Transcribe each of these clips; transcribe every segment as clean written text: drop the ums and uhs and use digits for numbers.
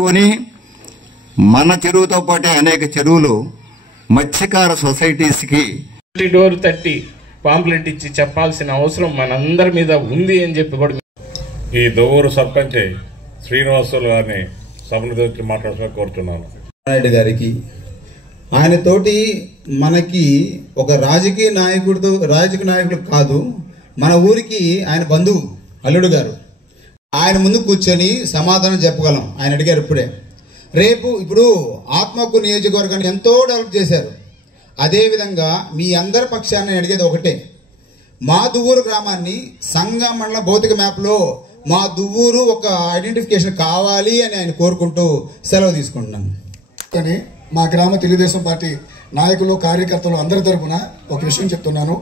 కొని మన చెరువుతో పాటే అనేక చెరువులు మత్స్యకార సొసైటీస్కి డోర్ తట్టి పాంప్లెట్ ఇచ్చి చెప్పాల్సిన అవసరం మనందరి మీద ఉంది అని చెప్పి కూడా ఈ దొవ్వూరు సర్పంచ్ శ్రీనివాసులు గారిని సభను గురించి మాట్లాడాలని కోరుతున్నాను. నాయుడు గారికి ఆయనతోటి మనకి ఒక రాజకీయ నాయకుడు కాదు, మన ఊరికి ఆయన బంధువు అల్లుడు గారు. ఆయన ముందు కూర్చొని సమాధానం చెప్పగలం. ఆయన అడిగారు ఇప్పుడే. ఇప్పుడు ఆత్మకూరు నియోజకవర్గాన్ని ఎంతో డెవలప్ చేశారు. అదేవిధంగా మీ అందరి పక్షాన్ని అడిగేది ఒకటే, మా దువ్వూరు గ్రామాన్ని సంగం మండల భౌతిక మ్యాప్లో మా దువ్వూరు ఒక ఐడెంటిఫికేషన్ కావాలి అని ఆయన కోరుకుంటూ సెలవు తీసుకుంటున్నాను. కానీ మా గ్రామ తెలుగుదేశం పార్టీ నాయకులు కార్యకర్తలు అందరి తరఫున ఒక విషయం చెప్తున్నాను.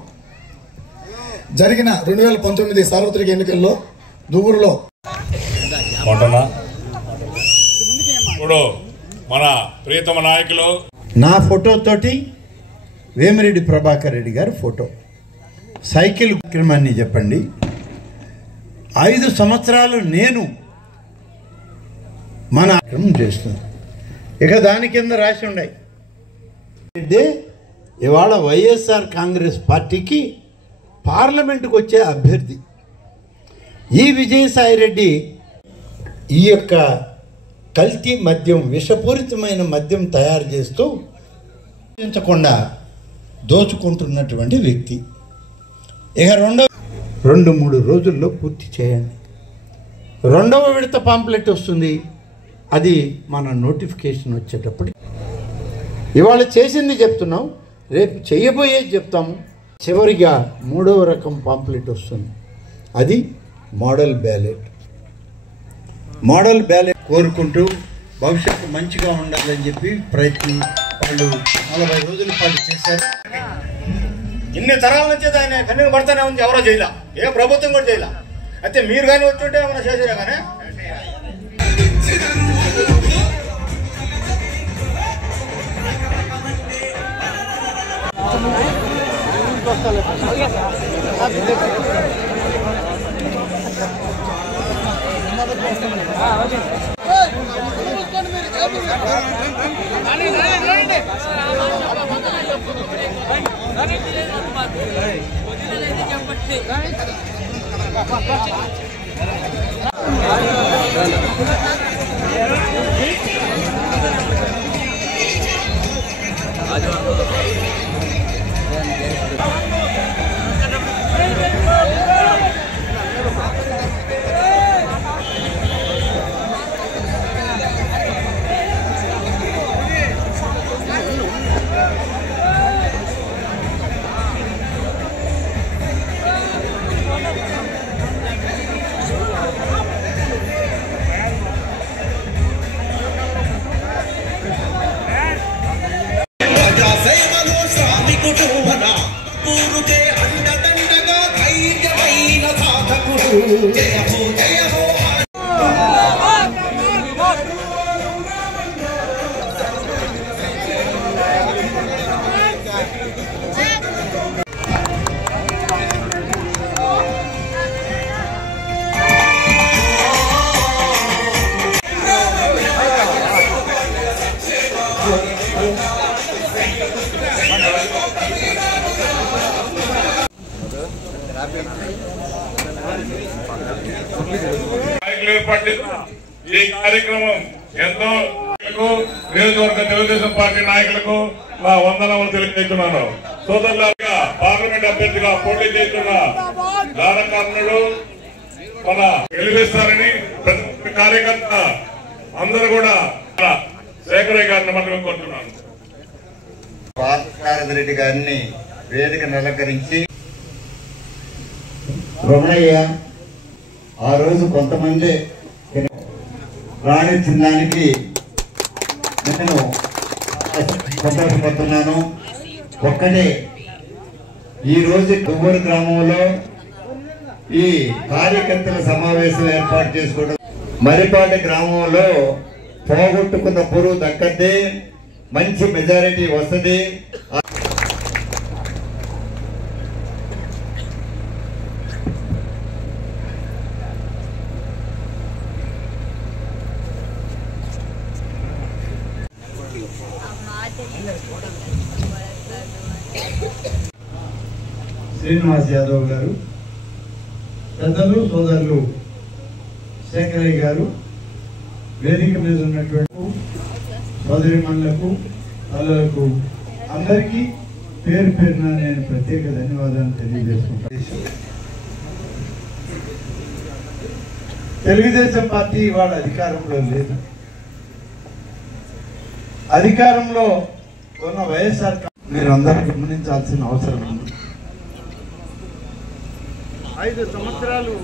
జరిగిన 2019 సార్వత్రిక ఎన్నికల్లో దువ్వూరులో ఇప్పుడు మన ప్రియతమ నాయకులు నా ఫోటోతోటి వేమిరెడ్డి ప్రభాకర్ రెడ్డి గారి ఫోటో సైకిల్ క్రమాన్ని చెప్పండి. 5 సంవత్సరాలు నేను మన చేస్తున్నాను. ఇక దాని కింద రాసి ఉన్నాయి, ఇవాళ వైఎస్ఆర్ కాంగ్రెస్ పార్టీకి పార్లమెంటుకు వచ్చే అభ్యర్థి ఈ విజయసాయిరెడ్డి ఈ యొక్క కల్తీ మద్యం, విషపూరితమైన మద్యం తయారు చేస్తూ ఉంచకుండా దోచుకుంటున్నటువంటి వ్యక్తి. ఇక 2-3 రోజుల్లో పూర్తి చేయండి. 2వ విడత పాంప్లెట్ వస్తుంది, అది మన నోటిఫికేషన్ వచ్చేటప్పుడు. ఇవాళ చేసింది చెప్తున్నాం, రేపు చేయబోయేది చెప్తాము. చివరిగా 3వ రకం పాంప్లెట్ వస్తుంది, అది మోడల్ బ్యాలెట్ కోరుకుంటూ భవిష్యత్తు మంచిగా ఉండాలని చెప్పి ప్రయత్నం వాళ్ళు 40 రోజుల పాటు చేశారు. ఇన్ని తరాల నుంచి ఆయన కన్నీరు పడతానే ఉంది, ఎవరో చేయలే, ఏ ప్రభుత్వం కూడా చేయలే. అయితే మీరు కానీ వచ్చుంటే ఏమైనా చేసారా కానీ ఈ కార్యక్రమం ఎంతో నియోజకవర్గ తెలుగుదేశం పార్టీ నాయకులకు నా వందనములు తెలియజేస్తున్నాను. సోదరులాగా పార్లమెంట్ అభ్యర్థిగా పోటీ చేస్తున్న దానకర్ణుడు మన గెలిపిస్తారని ప్రతి కార్యకర్త అందరూ కూడా శేఖరయ్య గారిని మనం కోరుతున్నాను. పార్థసారథి గారిని వేదిక అలంకరించి రమణయ్య ఆ రోజు కొంతమంది రాణించడానికి నేను సంతోషపడుతున్నాను. ఒక్కటే ఈరోజు దువ్వూరు గ్రామంలో ఈ కార్యకర్తల సమావేశం ఏర్పాటు చేసుకోవడం, మరిపాటి గ్రామంలో పోగొట్టుకున్న పురుగు దక్కద్ది, మంచి మెజారిటీ వస్తుంది. శ్రీనివాస్ యాదవ్ గారు, పెద్దలు సోదరులు శేఖరయ్య గారు, వేదిక మీద ఉన్నటువంటి సోదరిమణులకు తల్లులకు అందరికీ పేరు పేరున నేను ప్రత్యేక ధన్యవాదాలు తెలియజేసుకుంటాను. తెలుగుదేశం పార్టీ ఇవాళ అధికారంలో లేదు. అధికారంలో ఉన్న వైఎస్ఆర్ మీరు అందరూ గమనించాల్సిన అవసరం ఉంది. 5 సంవత్సరాలు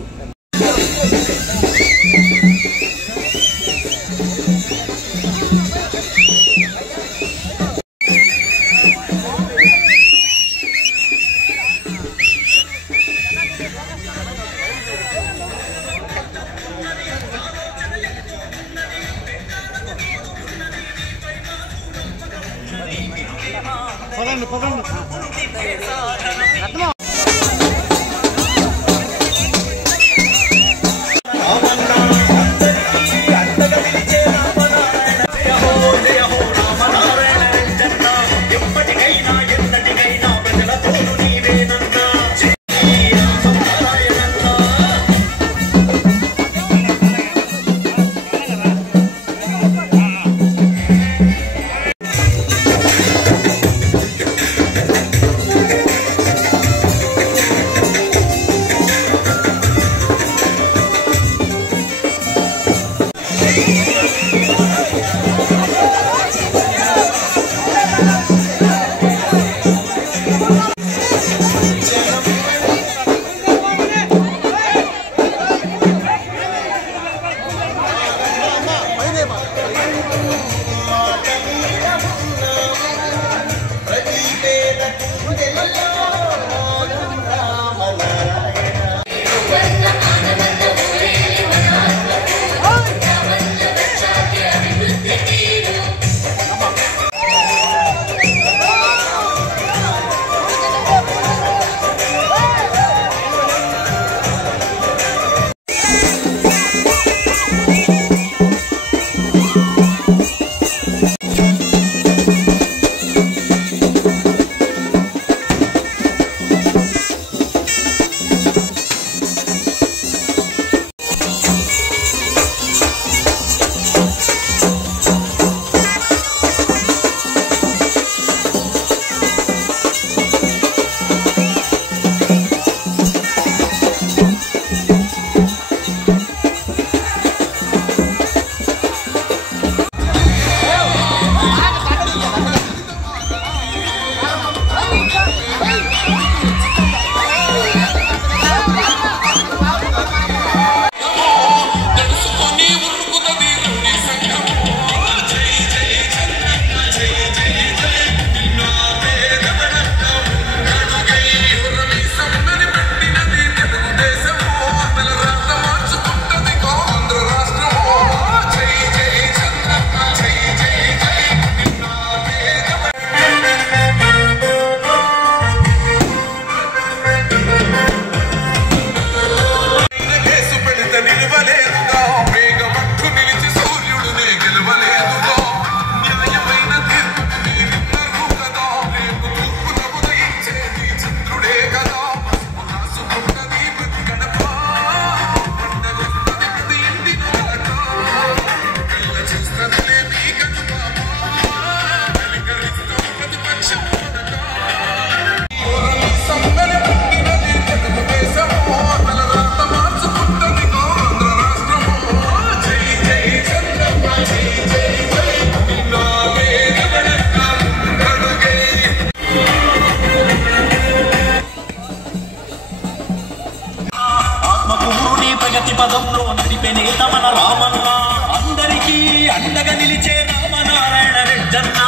ప్రగతి పదంలో నడిపే నేత మన రామన్న, అందరికీ అండగా నిలిచే రామనారాయణ రెడ్డన్న.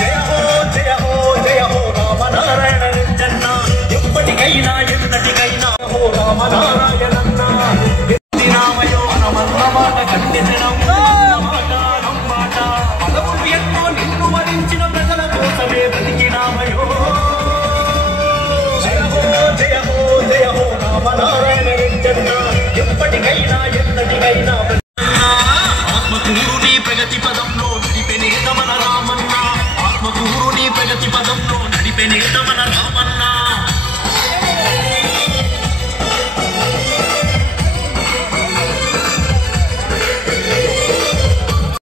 జయ హో జయ హో జయ హో రామనారాయణ రెడ్డన్న, ఎప్పటికైనా ఎన్నటికైనా హో రామనారాయణన్న. రామయో మనమన్న మాట కట్టించడం మాట నమ్మాట, పదవులు ఎన్నో నిన్ను వరించిన ప్రజల కోసమే బతికినామయో. జయ హో జయ హో జయ హో రామనారాయణ రెడ్డన్న, ఎప్పటికైనా ఎన్నటికైనా